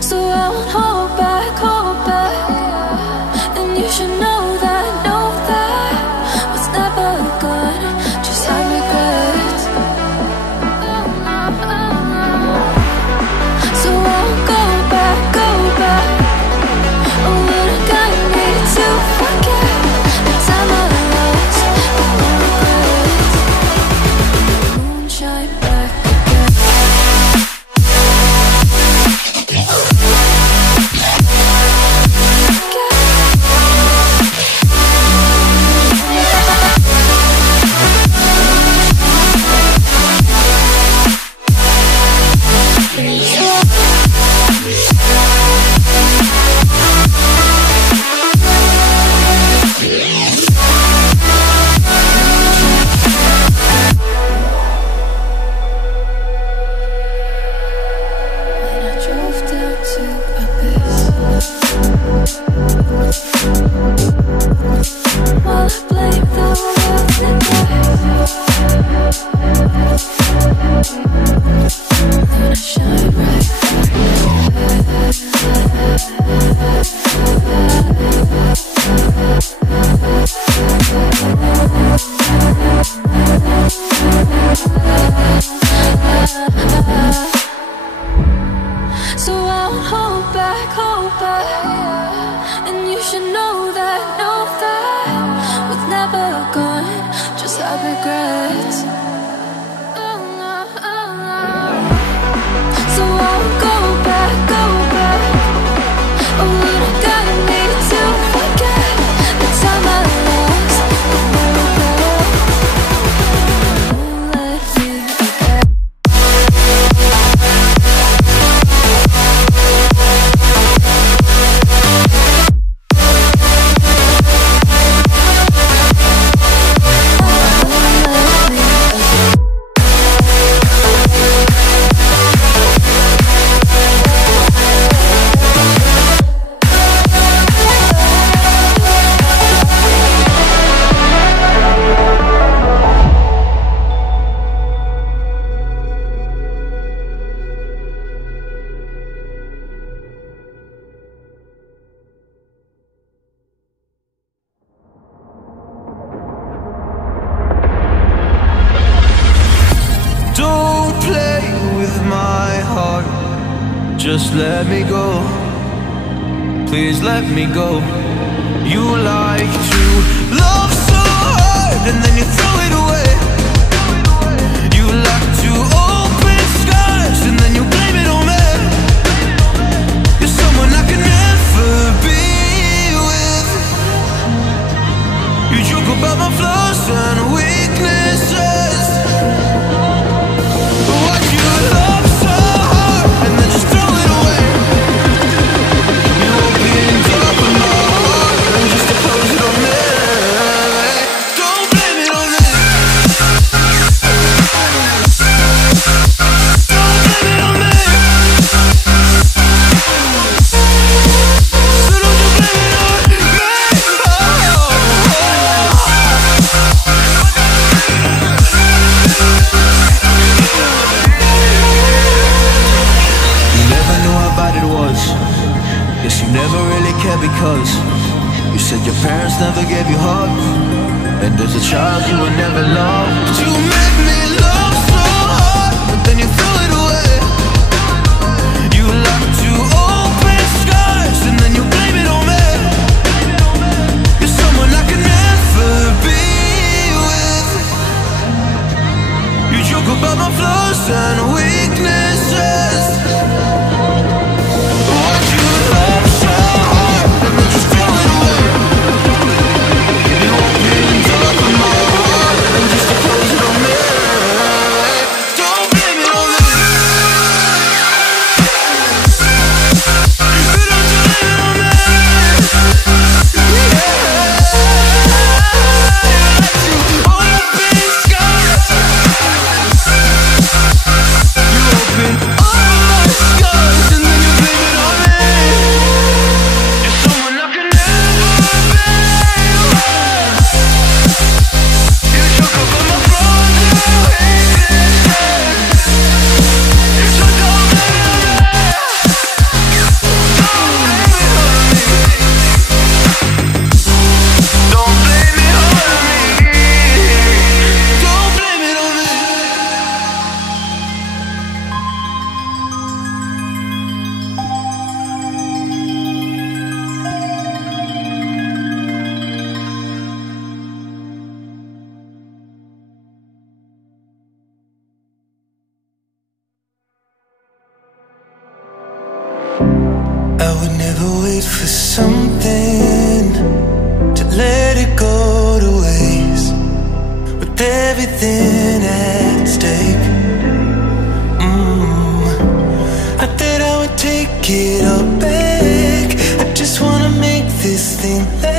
So I won't hold back, and you should know that what's never good just have regrets. So I won't go back. Oh, but I got me to forget the time I lost, but no regrets. Moonshine back again. So I won't hold back, and you should know that what's never gone just have regrets. So I won't go back. Oh, but I got me to forget the time I lost, but no regret. Won't let me forget. Don't play with my heart, just let me go. Please let me go. You like to love so hard and then you throw it away. You like to open skies and then you blame it on me. You're someone I can never be with. You joke about my flaws and weaknesses. Why'd you love so hard and then just throw it away? You opened up my heart and just to close it on me. Don't blame it on me. Don't blame it on me. So don't you blame it on me. You never knew how bad it was. Guess you never really cared because you said your parents never gave you hugs, and as a child you were never loved. You make me love so hard, but then you throw it away. You like to open skies and then you blame it on me. You're someone I can never be with. You joke about my flaws and weaknesses. Why'd you love so hard and then just throw it away? You opened up my heart and just to close it on me. never wait for something to let it go to waste. With everything at stake, not that I would take it all back. I just wanna make this thing last.